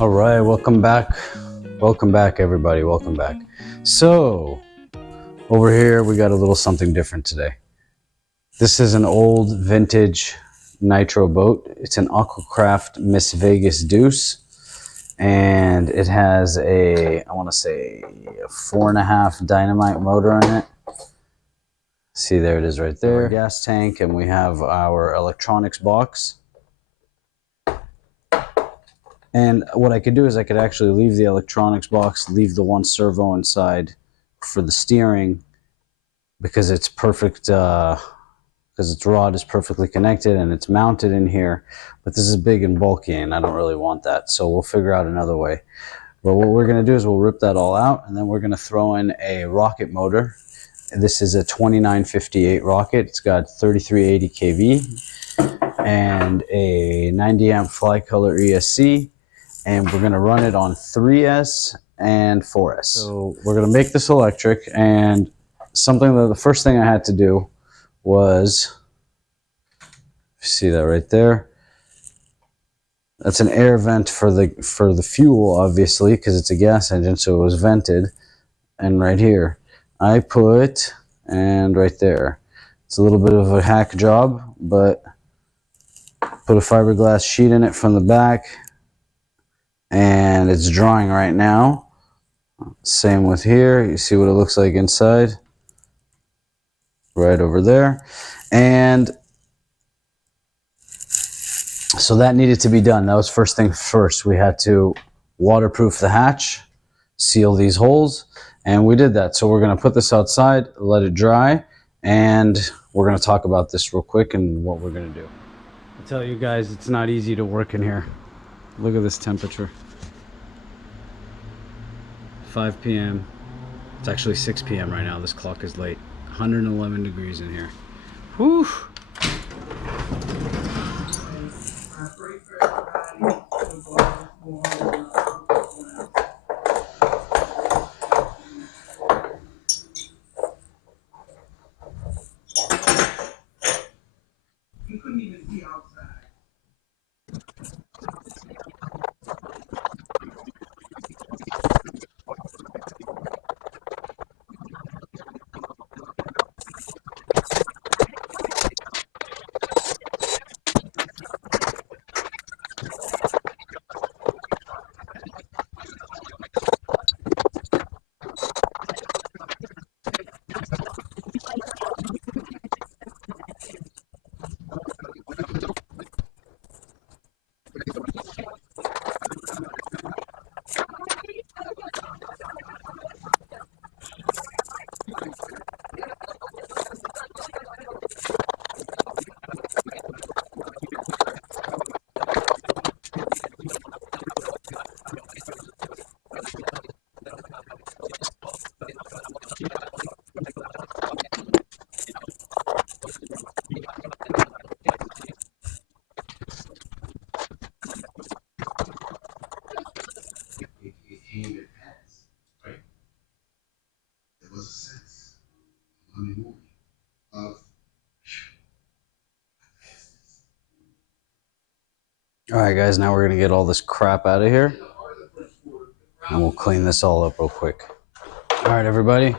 All right, welcome back. Welcome back, everybody. Welcome back. So, over here, we got a little something different today. This is an old vintage Nitro boat. It's an Aquacraft Miss Vegas Duece. And it has a, I want to say, a 4.5 dynamite motor in it. See, there it is right there. Gas tank, and we have our electronics box. And what I could do is I could actually leave the electronics box, leave the one servo inside for the steering, because it's perfect, because its rod is perfectly connected and it's mounted in here. But this is big and bulky and I don't really want that. So we'll figure out another way. But what we're going to do is we'll rip that all out, and then we're going to throw in a rocket motor. This is a 2958 rocket. It's got 3380 kV and a 90 amp fly color ESC. And we're going to run it on 3S and 4S. So we're going to make this electric, and something that the first thing I had to do was, see that right there? That's an air vent for the fuel, obviously, because it's a gas engine, so it was vented. And right here, I put, and right there, it's a little bit of a hack job, but put a fiberglass sheet in it from the back. And it's drying right now. Same with here. You see what it looks like inside, right over there. And so that needed to be done. That was first thing first. We had to waterproof the hatch, seal these holes, and we did that. So we're going to put this outside, let it dry, and we're going to talk about this real quick and what we're going to do. I tell you guys, it's not easy to work in here. Look at this temperature. 5 p.m. It's actually 6 p.m. right now. This clock is late. 111 degrees in here. Whew. You couldn't even see outside. Was a sense Monday morning of Alright guys, now we're going to get all this crap out of here, and we'll clean this all up real quick. Alright everybody,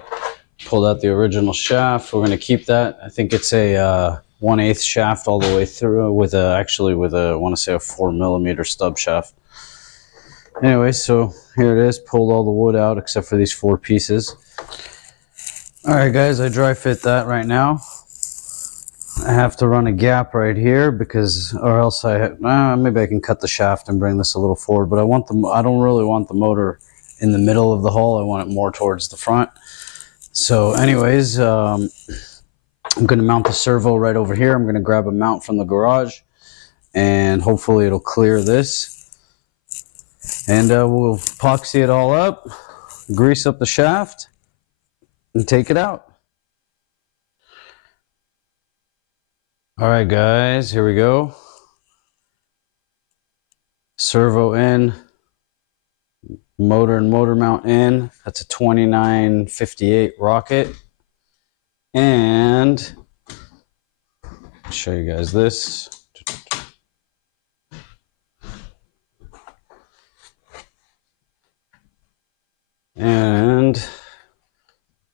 pulled out the original shaft. We're going to keep that. I think it's a 1/8 shaft all the way through with a, actually with a, I want to say a 4mm stub shaft. Anyway, so here it is. Pulled all the wood out except for these 4 pieces. Alright guys, I dry fit that right now. I have to run a gap right here because, or else maybe I can cut the shaft and bring this a little forward, but I don't really want the motor in the middle of the hull. I want it more towards the front. So anyways, I'm going to mount the servo right over here. I'm going to grab a mount from the garage, and hopefully it'll clear this. And we'll epoxy it all up, grease up the shaft, and take it out. All right, guys, here we go. Servo in, motor and motor mount in. That's a 2958 rocket. And I'll show you guys this. And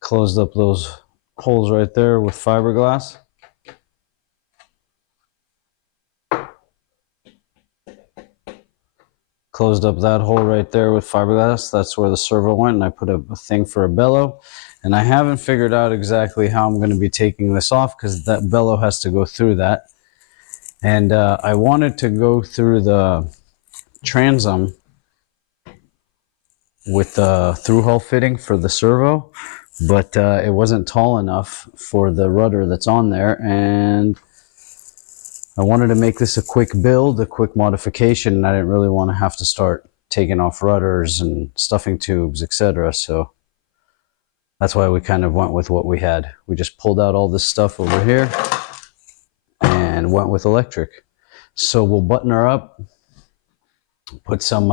closed up those holes right there with fiberglass. Closed up that hole right there with fiberglass. That's where the servo went, and I put a thing for a bellow. And I haven't figured out exactly how I'm going to be taking this off because that bellow has to go through that. And I wanted to go through the transom with the through-hull fitting for the servo, but it wasn't tall enough for the rudder that's on there, and I wanted to make this a quick build, a quick modification, and I didn't really want to have to start taking off rudders and stuffing tubes, etc. So that's why we kind of went with what we had. We just pulled out all this stuff over here and went with electric. So we'll button her up, put some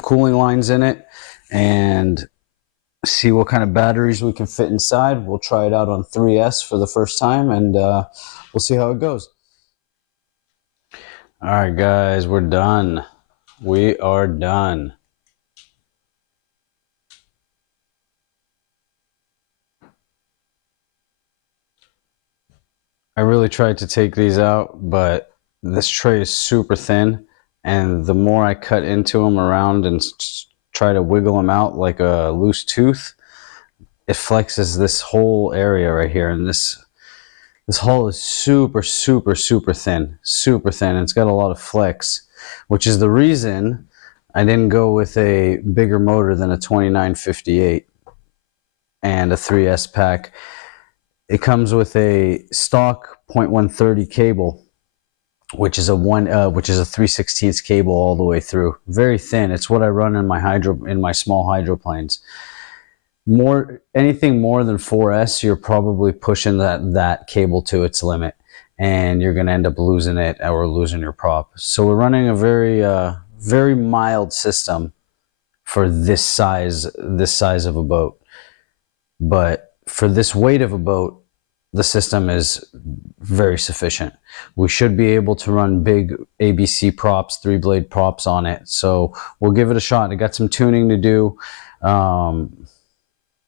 cooling lines in it, and see what kind of batteries we can fit inside. We'll try it out on 3S for the first time, and we'll see how it goes. All right, guys, we're done. We are done. I really tried to take these out, but this tray is super thin, and the more I cut into them around and try to wiggle them out like a loose tooth, it flexes this whole area right here, and this hull is super thin, super thin. It's got a lot of flex, which is the reason I didn't go with a bigger motor than a 2958 and a 3S pack. It comes with a stock 0.130 cable, which is a 3/16 cable all the way through. Very thin. It's what I run in my small hydroplanes. Anything more than 4S, you're probably pushing that cable to its limit, and you're going to end up losing it or losing your prop. So we're running a very mild system for this size of a boat. But for this weight of a boat, the system is very sufficient. We should be able to run big ABC props, 3-blade props on it. So we'll give it a shot. I got some tuning to do.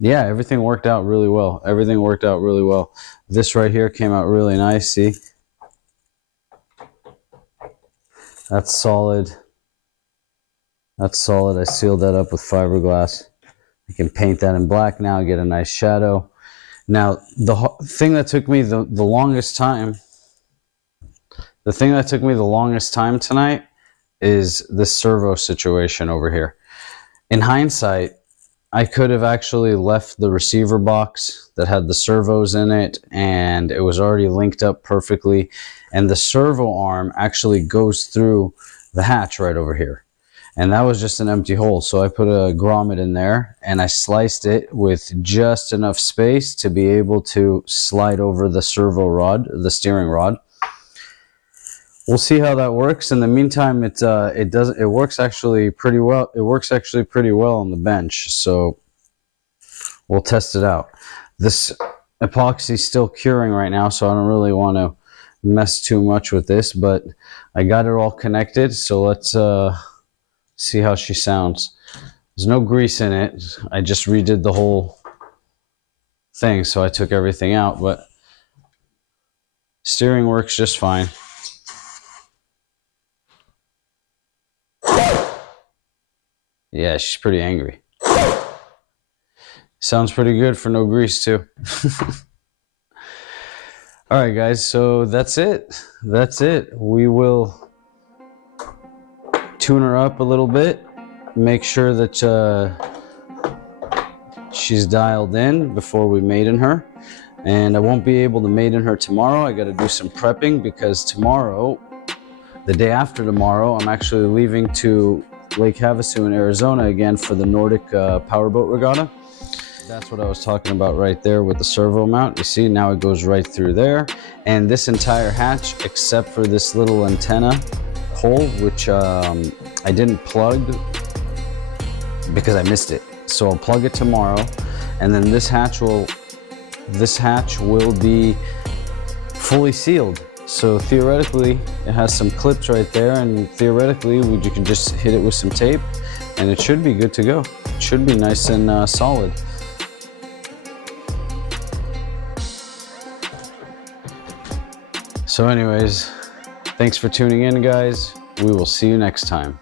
Yeah, everything worked out really well. Everything worked out really well. This right here came out really nice. See? That's solid. That's solid. I sealed that up with fiberglass. I can paint that in black now, get a nice shadow. Now, the thing that took me the longest time tonight is this servo situation over here. In hindsight, I could have actually left the receiver box that had the servos in it, and it was already linked up perfectly, and the servo arm actually goes through the hatch right over here. And that was just an empty hole. So I put a grommet in there, and I sliced it with just enough space to be able to slide over the servo rod, the steering rod. We'll see how that works. In the meantime, it works actually pretty well. It works actually pretty well on the bench. So we'll test it out. This epoxy is still curing right now, so I don't really want to mess too much with this, but I got it all connected. So let's see how she sounds. There's no grease in it. I just redid the whole thing, so I took everything out, but steering works just fine. Yeah, she's pretty angry. Sounds pretty good for no grease too. All right, guys, so that's it. That's it. We will tune her up a little bit, make sure that she's dialed in before we maiden her. And I won't be able to maiden her tomorrow. I got to do some prepping because tomorrow, the day after tomorrow, I'm actually leaving to Lake Havasu in Arizona again for the Nordic Powerboat Regatta. That's what I was talking about right there with the servo mount. You see, now it goes right through there. And this entire hatch, except for this little antenna hole, which I didn't plug because I missed it. So I'll plug it tomorrow, and then this hatch will be fully sealed. So theoretically, it has some clips right there, and theoretically, you can just hit it with some tape, and it should be good to go. It should be nice and solid. So anyways, thanks for tuning in, guys. We will see you next time.